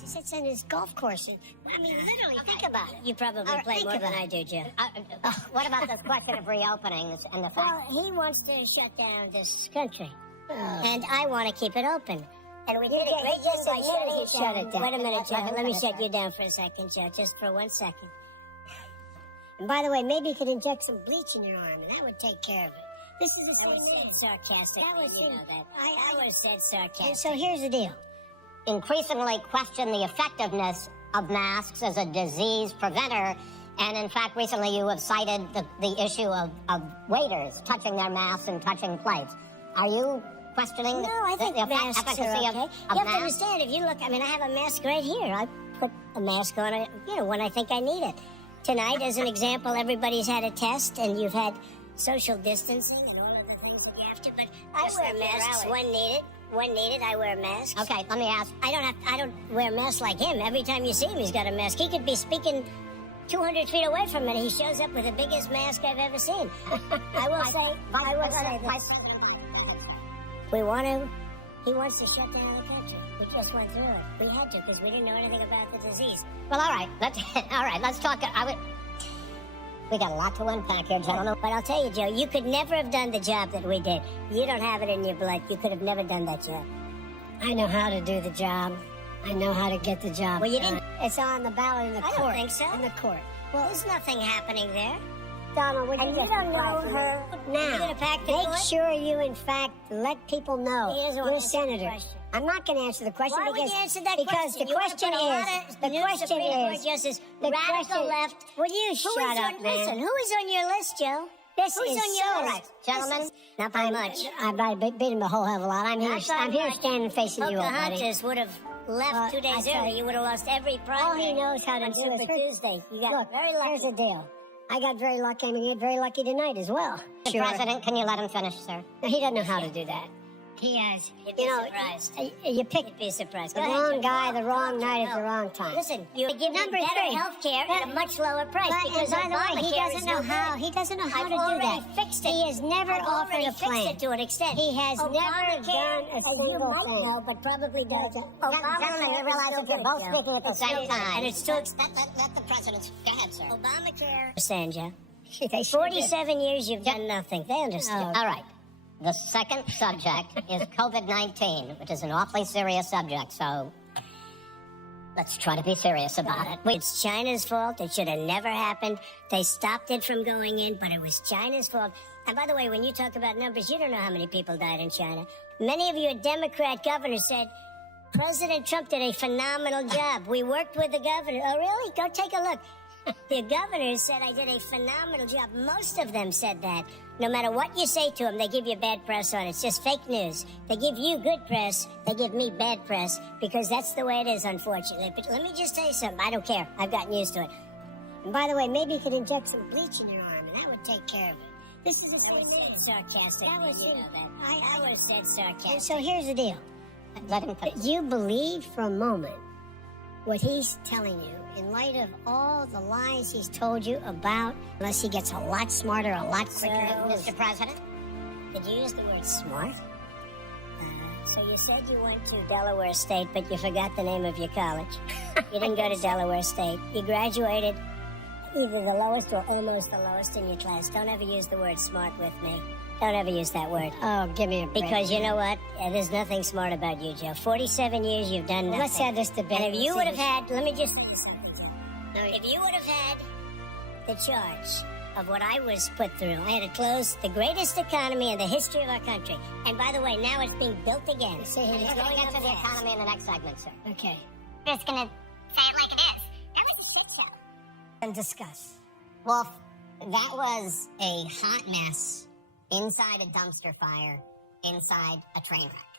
He sits on his golf course. I mean, literally, think about it. You probably play more than I do, Joe. What about this question of reopenings and the fact? Well, he wants to shut down this country, and I want to keep it open. And we did a great job by shut it down. Wait a minute, Joe. Let me shut you down for a second, Joe, just for 1 second. And by the way, maybe you could inject some bleach in your arm, and that would take care of it. This is the same thing. Sarcastic. That was you know that. I was said sarcastic. And so here's the deal. Increasingly question the effectiveness of masks as a disease preventer. And in fact, recently you have cited the issue of waiters touching their masks and touching plates. Are you questioning I think the masks efficacy are okay. of You have masks? to understand, if you look, I mean, I have a mask right here. I put a mask on, when I think I need it. Tonight, as an example, everybody's had a test, and you've had social distancing and all of the things that you have to, but I wear masks when needed. I wear masks. Okay, let me ask. I don't wear masks like him. Every time you see him, he's got a mask. He could be speaking 200 feet away from me, and he shows up with the biggest mask I've ever seen. I will say this. He wants to shut down the country. We just went through it. We had to, because we didn't know anything about the disease. Well, all right, let's talk. We got a lot to unpack here, gentlemen. But I'll tell you, Joe, you could never have done the job that we did. You don't have it in your blood. You could have never done that job. I know how to do the job. I know how to get the job. Well, you didn't. It's on the ballot in the court. I don't think so. In the court. Well, there's nothing happening there. Donald, would you don't know her now? You're gonna pack the Make court? sure you, in fact, let people know. You're senator. I'm not going to answer the question Why because would you answer that because question? the question is radical left. Will you shut up, man? Listen, who is on your list, Joe? This Who's is on your so list? Gentlemen, Not by much. I beat him a whole hell of a lot. I'm here standing facing you, buddy. Pocahontas would have left 2 days early. You would have lost every primary. All he knows how to do is Super Tuesday. You got very lucky. Here's the deal. I got very lucky. I mean, you get very lucky tonight as well. the president, can you let him finish, sir? No, he doesn't know how to do that. He has. You'd be surprised. You pick You'd be surprised. the wrong guy, the wrong night at the wrong time. Listen, you give Number better three. health care at a much lower price. Because by the way, he Obamacare doesn't is know no how. good. He doesn't know how I've to do already that. fixed it. He has never I've offered already a plan. fixed it to an extent. He has never Obamacare, done a as you single might thing. know, but probably does. Gentlemen, you realize that you're both speaking at the same time. And it's still Let the president. Go ahead, sir. Obamacare. Understand, Joe? They sure did. 47 years you've done nothing. They understand. All right. The second subject is COVID-19, which is an awfully serious subject, so let's try to be serious about it. It's China's fault. It should have never happened. They stopped it from going in, but it was China's fault. And by the way, when you talk about numbers, you don't know how many people died in China. Many of your Democrat governors said, President Trump did a phenomenal job. We worked with the governor. Oh, really? Go take a look. The governors said I did a phenomenal job. Most of them said that. No matter what you say to them, they give you bad press on it. It's just fake news. They give you good press. They give me bad press because that's the way it is, unfortunately. But let me just tell you something. I don't care. I've gotten used to it. And by the way, maybe you could inject some bleach in your arm, and that would take care of it. This is the same thing. Sarcastic. That was you him. know that. I would have said sarcastic. And so here's the deal. Let him finish. You believe for a moment what he's telling you in light of all the lies he's told you about, unless he gets a lot smarter, a lot quicker. Mr. President? Did you use the word smart? So you said you went to Delaware State, but you forgot the name of your college. You didn't go to Delaware State. You graduated either the lowest or almost the lowest in your class. Don't ever use the word smart with me. Don't ever use that word. Oh, give me a break. Because you know what? There's nothing smart about you, Joe. 47 years you've done nothing. Let's have this debate. And if you would have had, let me just... If you would have had the charge of what I was put through, I had to close the greatest economy in the history of our country. And by the way, now it's being built again. We're going to get to the economy in the next segment, sir. Okay. We're just gonna say it like it is. That was a shit show. And discuss. Well, that was a hot mess inside a dumpster fire, inside a train wreck.